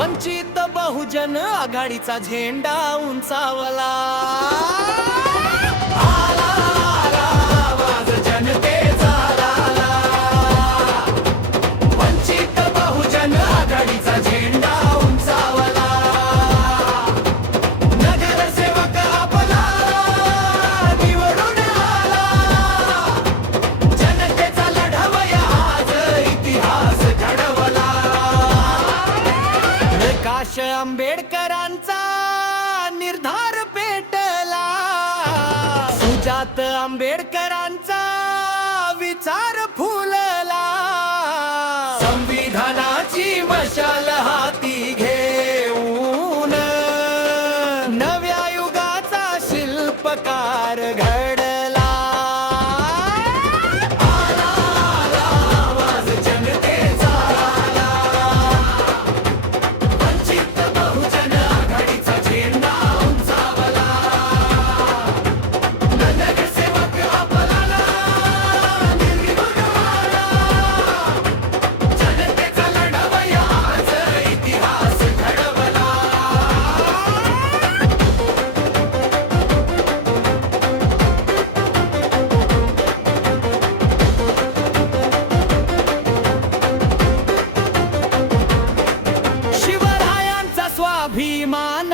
वंचित बहुजन आघाडीचा झेंडा उंचावला। आला आला आवाज जनतेचा लाला, वंचित बहुजन आघाडीचा झेंडा उंचावला। नगरसेवक आपला निवडून आला, जनतेचा लढवया आज इतिहास घडवला। प्रकाश आंबेडकरांचा निर्धार पेटला, सुजात आंबेडकरांचा विचार फुलला। संविधानाची मशाल हाती घेऊन नव्या युगाचा शिल्पकार घडला। आला आला आवाज जनतेचा आला, वंचित बहुजन आघाडीचा झेंडा उंचावला। नगरसेवक आपला निवडून आला, जनतेचा लढवया आज इतिहास घडवला। शिवरायांचा स्वाभिमान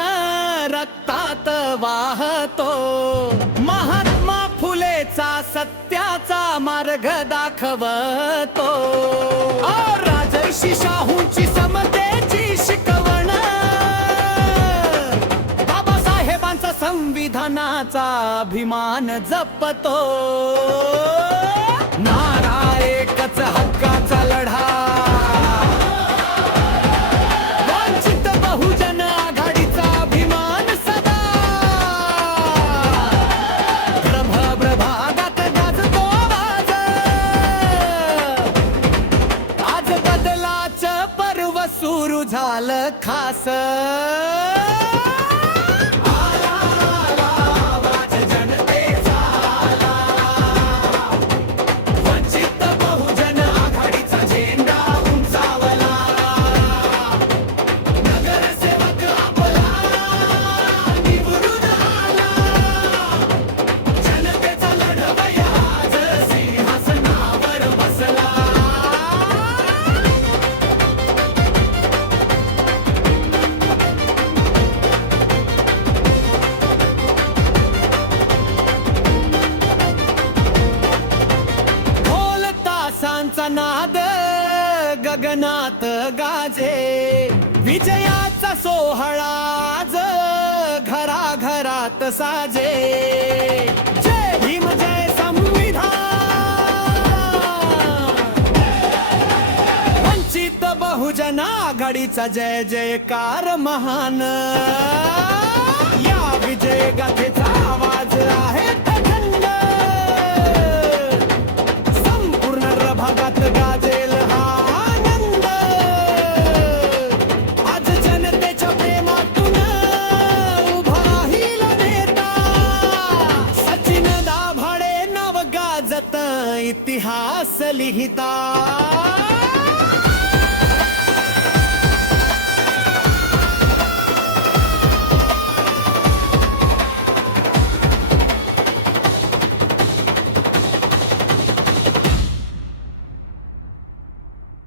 रक्तात वाहतो, महात्मा फुलेचा सत्याचा मार्ग दाखवतो। राजर्षी शाहूंची समतेची शिकवण, बाबासाहेबांचा संविधानाचा अभिमान जपतो। नारा एकच हक्काचा लढा, वंचित बहुजन आघाडीचा अभिमान सदा। प्रभागात गाजतो आवाज, आज बदलाचं पर्व सुरू झालं खास। आला आला आवाज जनतेचा आला, वंचित बहुजन आघाडीचा झेंडा उंचावला। नगरसेवक आपला निवडून आला, जनतेचा लढवया आज सिंहासनावर बसला। ढोल तासांचा नाद गगनात गाजे, विजयाचा सोहळा आज घराघरात साजे। जय भीम जय संविधान, वंचित बहुजन आघाडीचा जय जयकार महान। या विजय गाथेचा आवाज आहे अखंड, संपूर्ण प्रभागात गाजेल हा आनंद। आज जनतेच्या प्रेमातून उभा राहील नेता, सचिन दाभाडे नाव गाजत इतिहास लिहिता।